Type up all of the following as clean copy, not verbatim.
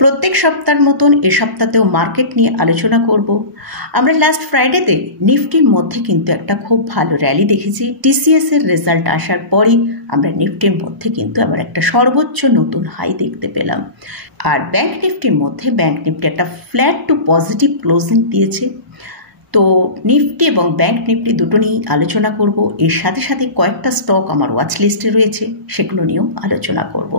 প্রত্যেক সপ্তাহের মতন এ সপ্তাহতেও মার্কেট নিয়ে আলোচনা করব। আমরা লাস্ট ফ্রাইডেতে নিফটির মধ্যে কিন্তু একটা খুব ভালো র্যালি দেখেছি। টিসিএস এর রেজাল্ট আসার পরই আমরা নিফটির মধ্যে কিন্তু আবার একটা সর্বোচ্চ নতুন হাই দেখতে পেলাম। আর ব্যাংক নিফটির মধ্যে ব্যাংক নিফটি একটা ফ্ল্যাট টু পজিটিভ ক্লোজিং দিয়েছে। তো নিফটি এবং ব্যাংক নিফটি দুটো নিয়েই আলোচনা করব। এর সাথে সাথে কয়েকটা স্টক আমার ওয়াচ লিস্টে রয়েছে, সেগুলো নিয়েও আলোচনা করব।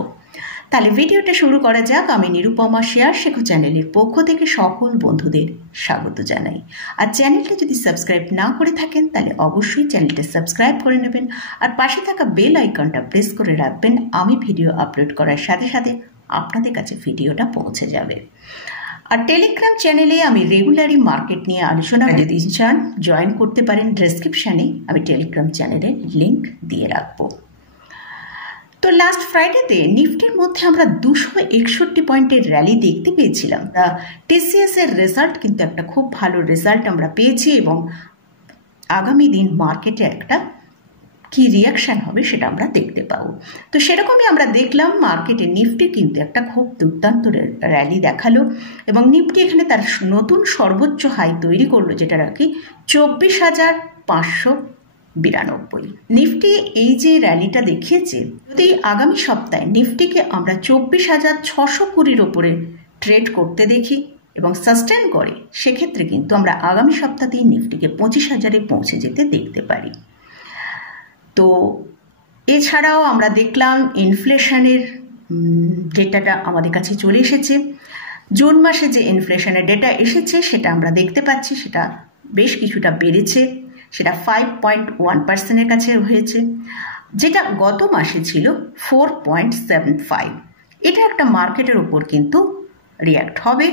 তাহলে ভিডিওটা শুরু করা যাক। আমি নিরুপমা শেয়ার শেখো চ্যানেলের পক্ষ থেকে সকল বন্ধুদের স্বাগত জানাই। আর চ্যানেলটা যদি সাবস্ক্রাইব না করে থাকেন তাহলে অবশ্যই চ্যানেলটা সাবস্ক্রাইব করে নেবেন আর পাশে থাকা বেল আইকনটা প্রেস করে রাখবেন। আমি ভিডিও আপলোড করার সাথে সাথে আপনাদের কাছে ভিডিওটা পৌঁছে যাবে। আর টেলিগ্রাম চ্যানেলে আমি রেগুলারই মার্কেট নিয়ে আলোচনা, যদি চান জয়েন করতে পারেন। ডেসক্রিপশানে আমি টেলিগ্রাম চ্যানেলের লিঙ্ক দিয়ে রাখবো। তো লাস্ট ফ্রাইডেতে নিফটির মধ্যে আমরা 261 পয়েন্টের র্যালি দেখতে পেয়েছিলাম। টিসিএস এর রেজাল্ট কিন্তু একটা খুব ভালো রেজাল্ট আমরা পেয়েছি এবং আগামী দিন মার্কেটে একটা কি রিয়াকশান হবে সেটা আমরা দেখতে পাবো। তো সেরকমই আমরা দেখলাম মার্কেটে নিফটি কিন্তু একটা খুব দুর্দান্ত র্যালি দেখালো এবং নিফটি এখানে তার নতুন সর্বোচ্চ হাই তৈরি করলো, যেটা রাখি 24,592। নিফটি এই যে র্যালিটা দেখিয়েছে, যদি আগামী সপ্তাহে নিফটিকে আমরা 24,620 ওপরে ট্রেড করতে দেখি এবং সাস্টেন করে, সেক্ষেত্রে কিন্তু আমরা আগামী সপ্তাহতেই নিফটিকে 25,000-এ পৌঁছে যেতে দেখতে পারি। তো এছাড়াও আমরা দেখলাম ইনফ্লেশনের ডেটাটা আমাদের কাছে চলে এসেছে। জুন মাসে যে ইনফ্লেশনের ডেটা এসেছে সেটা আমরা দেখতে পাচ্ছি, সেটা বেশ কিছুটা বেড়েছে, সেটা 5.1%-এর কাছে হয়েছে, যেটা গত মাসে ছিল 4.75। এটা একটা মার্কেটের উপর কিন্তু রিয়াক্ট হবে,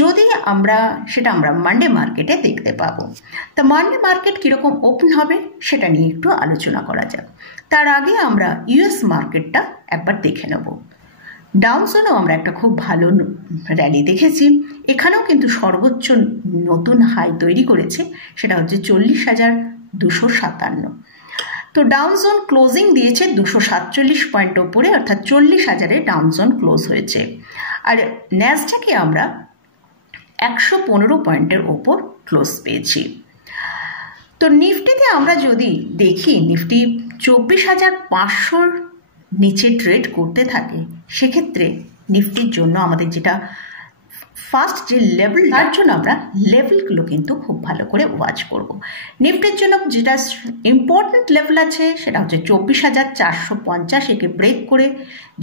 যদি আমরা মানডে মার্কেটে দেখতে পাবো। তা মানডে মার্কেট কীরকম ওপেন হবে সেটা নিয়ে একটু আলোচনা করা যাক। তার আগে আমরা ইউএস মার্কেটটা একবার দেখে নেব। ডাউন জোনেও আমরা একটা খুব ভালো র্যালি দেখেছি। এখানেও কিন্তু সর্বোচ্চ নতুন হাই তৈরি করেছে, সেটা হচ্ছে 40,257। তো ডাউন জোন ক্লোজিং দিয়েছে 247 পয়েন্ট ওপরে, অর্থাৎ 40,000-এ ডাউন জোন ক্লোজ হয়েছে। আর ন্যাসডাকে আমরা 115 পয়েন্টের ওপর ক্লোজ পেয়েছি। তো নিফটিতে আমরা যদি দেখি, নিফটি 24,500-র নিচে ট্রেড করতে থাকে, সেক্ষেত্রে নিফটির জন্য আমাদের যেটা ফার্স্ট যে লেভেল, তার জন্য আমরা লেভেলগুলো কিন্তু খুব ভালো করে ওয়াচ করব। নিফটির জন্য যেটা ইম্পর্টেন্ট লেভেল আছে সেটা হচ্ছে 24,450। একে ব্রেক করে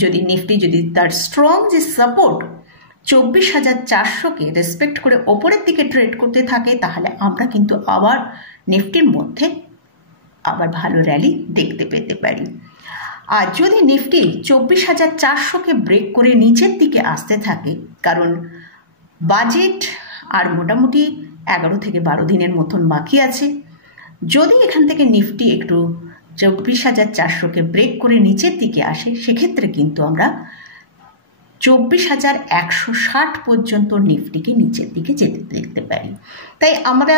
যদি নিফটি তার স্ট্রং যে সাপোর্ট 24,400-কে রেসপেক্ট করে ওপরের দিকে ট্রেড করতে থাকে, তাহলে আমরা কিন্তু আবার নিফটির মধ্যে আবার ভালো র্যালি দেখতে পেতে পারি। আর যদি নিফটি 24,400-কে ব্রেক করে নিচের দিকে আসতে থাকে, কারণ বাজেট আর মোটামুটি 11 থেকে 12 দিনের মতন বাকি আছে, যদি এখান থেকে নিফটি একটু 24,400-কে ব্রেক করে নিচের দিকে আসে, সেক্ষেত্রে কিন্তু আমরা 24,160 পর্যন্ত নিফটিকে নিচের দিকে যেতে দেখতে পারি। তাই আমরা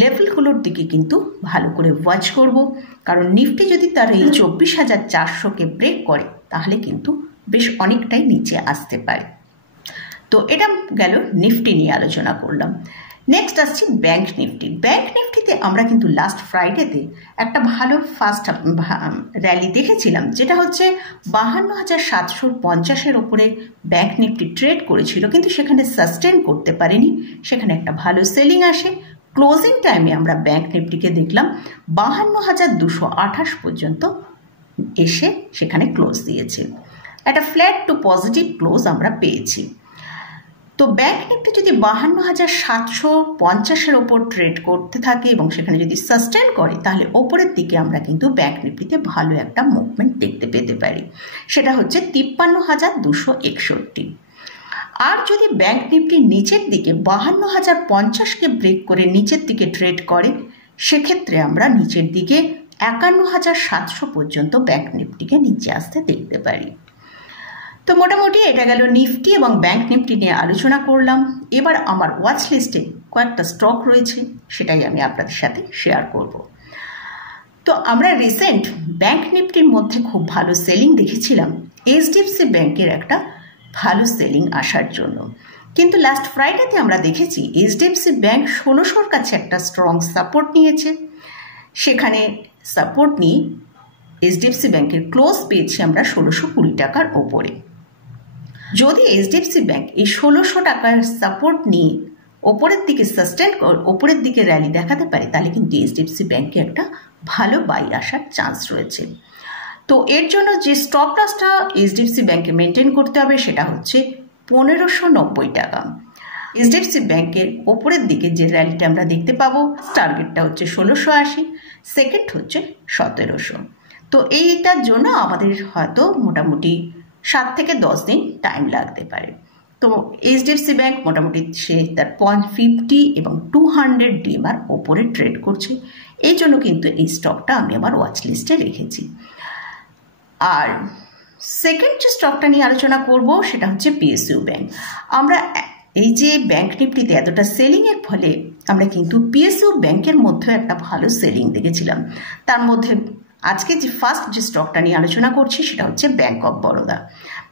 লেভেলগুলোর দিকে কিন্তু ভালো করে ওয়াচ করব, কারণ নিফটি যদি তার এই 24,400-কে ব্রেক করে তাহলে কিন্তু বেশ অনেকটাই নিচে আসতে পারে। তো এটা গেল নিফটি নিয়ে আলোচনা করলাম। নেক্সট আসছি ব্যাংক নিফটি। ব্যাংক নিফটিতে আমরা কিন্তু লাস্ট ফ্রাইডেতে একটা ভালো ফার্স্ট র্যালি দেখেছিলাম, যেটা হচ্ছে 52,750-এর ওপরে ব্যাংক নিফটি ট্রেড করেছিল, কিন্তু সেখানে সাস্টেন করতে পারেনি, সেখানে একটা ভালো সেলিং আসে। ক্লোজিং টাইমে আমরা ব্যাংক নিফটিকে দেখলাম 52,228 পর্যন্ত এসে সেখানে ক্লোজ দিয়েছে। একটা ফ্ল্যাট টু পজিটিভ ক্লোজ আমরা পেয়েছি। তো ব্যাংক নিফটি যদি 52,750-এর ওপর ট্রেড করতে থাকে এবং সেখানে যদি সাস্টেন করে, তাহলে ওপরের দিকে আমরা কিন্তু ব্যাংক নিফটিতে ভালো একটা মুভমেন্ট দেখতে পেতে পারি, সেটা হচ্ছে 53,261। আর যদি ব্যাংক নিফটি নিচের দিকে 52,050-কে ব্রেক করে নিচের দিকে ট্রেড করে, সেক্ষেত্রে আমরা নিচের দিকে 51,700 পর্যন্ত ব্যাংক নিফটিকে নিচে আসতে দেখতে পারি। তো মোটামুটি এটা গেল নিফটি এবং ব্যাংক নিফটি নিয়ে আলোচনা করলাম। এবার আমার ওয়াচ লিস্টে কয়েকটা স্টক রয়েছে, সেটাই আমি আপনাদের সাথে শেয়ার করব। তো আমরা রিসেন্ট ব্যাংক নিফটির মধ্যে খুব ভালো সেলিং দেখেছিলাম। এইচডিএফসি ব্যাংকের একটা ভালো সেলিং আসার জন্য। কিন্তু লাস্ট ফ্রাইডেতে আমরা দেখেছি এইচডিএফসি ব্যাংক 1600-র কাছে একটা স্ট্রং সাপোর্ট নিয়েছে। সেখানে সাপোর্ট নিয়ে এইচডিএফসি ব্যাংকের ক্লোজ পেয়েছি আমরা 1620 টাকার ওপরে। যদি এইচডিএফসি ব্যাংক এই 1600 টাকার সাপোর্ট নিয়ে ওপরের দিকে ওপরের দিকে র্যালি দেখাতে পারে, তাহলে কিন্তু এইচডিএফসি ব্যাংকে একটা ভালো বাই আসার চান্স রয়েছে। তো এর জন্য যে স্টপ লসটা এইচডিএফসি ব্যাংকে মেনটেন করতে হবে সেটা হচ্ছে 1590 টাকা। এইচডিএফসি ব্যাংকের ওপরের দিকে যে র্যালিটা আমরা দেখতে পাবো, টার্গেটটা হচ্ছে 1680, সেকেন্ড হচ্ছে 1700। তো এইটার জন্য আমাদের হয়তো মোটামুটি 7 থেকে 10 দিন টাইম লাগতে পারে। তো এইচডিএফসি ব্যাংক মোটামুটি সে তার 0.50 এবং 200 ডিএমআর ওপরে ট্রেড করছে। এই জন্য কিন্তু এই স্টকটা আমি আমার ওয়াচ লিস্টে রেখেছি। আর সেকেন্ড যে স্টকটা নিয়ে আলোচনা করব সেটা হচ্ছে পিএসইউ ব্যাংক। আমরা এই যে ব্যাংক নিফটিতে এতটা সেলিংয়ের ফলে আমরা কিন্তু পিএসইউ ব্যাংকের মধ্যে একটা ভালো সেলিং দেখেছিলাম। তার মধ্যে আজকে যে ফার্স্ট যে স্টকটা নিয়ে আলোচনা করছি সেটা হচ্ছে bank of Baroda.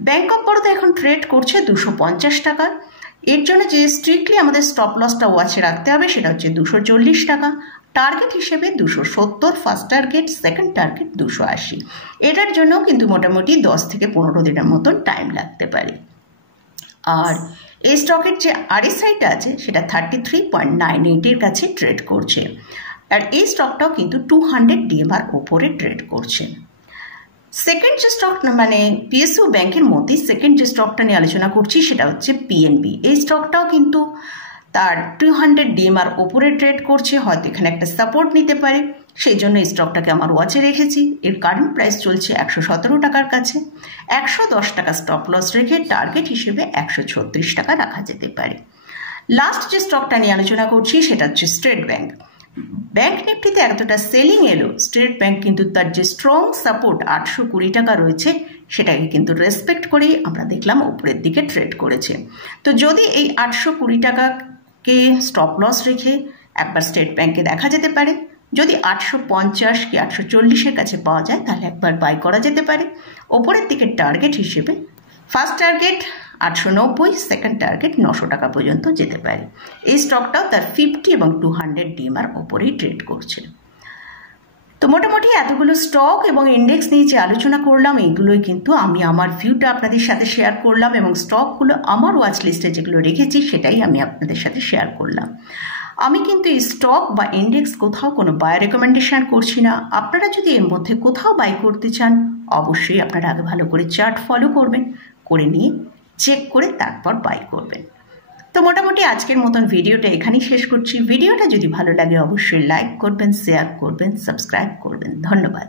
Bank of Baroda এখন ট্রেড করছে 250 টাকা। এর জন্য যে স্ট্রিক্টলি আমাদের স্টপ লসটা ওয়াচে রাখতে হবে সেটা হচ্ছে 240 টাকা। টার্গেট হিসেবে 270 ফার্স্ট টার্গেট, সেকেন্ড টার্গেট 280। এটার জন্য কিন্তু মোটামুটি 10 থেকে 15 দিনের মতন টাইম লাগতে পারে। আর এই স্টকের যে আরএসআইটা আছে সেটা 33.98 এর কাছে ট্রেড করছে। আর এই স্টকটাও কিন্তু 200 ডিএমআর ওপরে ট্রেড করছে। সেকেন্ড যে স্টক মানে পিএসইউ ব্যাংকের মধ্যে সেকেন্ড যে স্টকটা নিয়ে আলোচনা করছি সেটা হচ্ছে পিএনবি। এই স্টকটাও কিন্তু তার 200 ডিএমআর ওপরে ট্রেড করছে, হয়তো এখানে একটা সাপোর্ট নিতে পারে। সেই জন্য এই স্টকটাকে আমার ওয়াচে রেখেছি। এর কারেন্ট প্রাইস চলছে 117 টাকার কাছে। 110 টাকা স্টপ লস রেখে টার্গেট হিসেবে 136 টাকা রাখা যেতে পারে। লাস্ট যে স্টকটা নিয়ে আলোচনা করছি সেটা হচ্ছে স্টেট ব্যাংক। ব্যাংক নিফটিতে এতটা সেলিং এলো, স্টেট ব্যাংক কিন্তু তার যে স্ট্রং সাপোর্ট 820 টাকা রয়েছে সেটাকে কিন্তু রেসপেক্ট করেই আমরা দেখলাম উপরের দিকে ট্রেড করেছে। তো যদি এই 820 টাকাকে স্টপ লস রেখে একবার স্টেট ব্যাংকে দেখা যেতে পারে, যদি 850 কি 840-এর কাছে পাওয়া যায় তাহলে একবার বাই করা যেতে পারে। ওপরের দিকে টার্গেট হিসেবে ফার্স্ট টার্গেট 890, সেকেন্ড টার্গেট 900 টাকা পর্যন্ত যেতে পারে। এই স্টকটাও তার 50 এবং 200 ডিএমআর ওপরেই ট্রেড করছে। তো মোটামুটি এতগুলো স্টক এবং ইন্ডেক্স নিয়ে যে আলোচনা করলাম এইগুলোই কিন্তু আমি আমার ভিউটা আপনাদের সাথে শেয়ার করলাম, এবং স্টকগুলো আমার ওয়াচ লিস্টে যেগুলো রেখেছি সেটাই আমি আপনাদের সাথে শেয়ার করলাম। আমি কিন্তু এই স্টক বা ইন্ডেক্স কোথাও কোনো বাই রেকমেন্ডেশন করছি না। আপনারা যদি এর মধ্যে কোথাও বাই করতে চান অবশ্যই আপনারা আগে ভালো করে চার্ট ফলো করবেন, করে নিয়ে চেক করে তারপর বাই করবেন। তো মোটামুটি আজকের মতন ভিডিওটা এখানেই শেষ করছি। ভিডিওটা যদি ভালো লাগে অবশ্যই লাইক করবেন, শেয়ার করবেন, সাবস্ক্রাইব করবেন। ধন্যবাদ।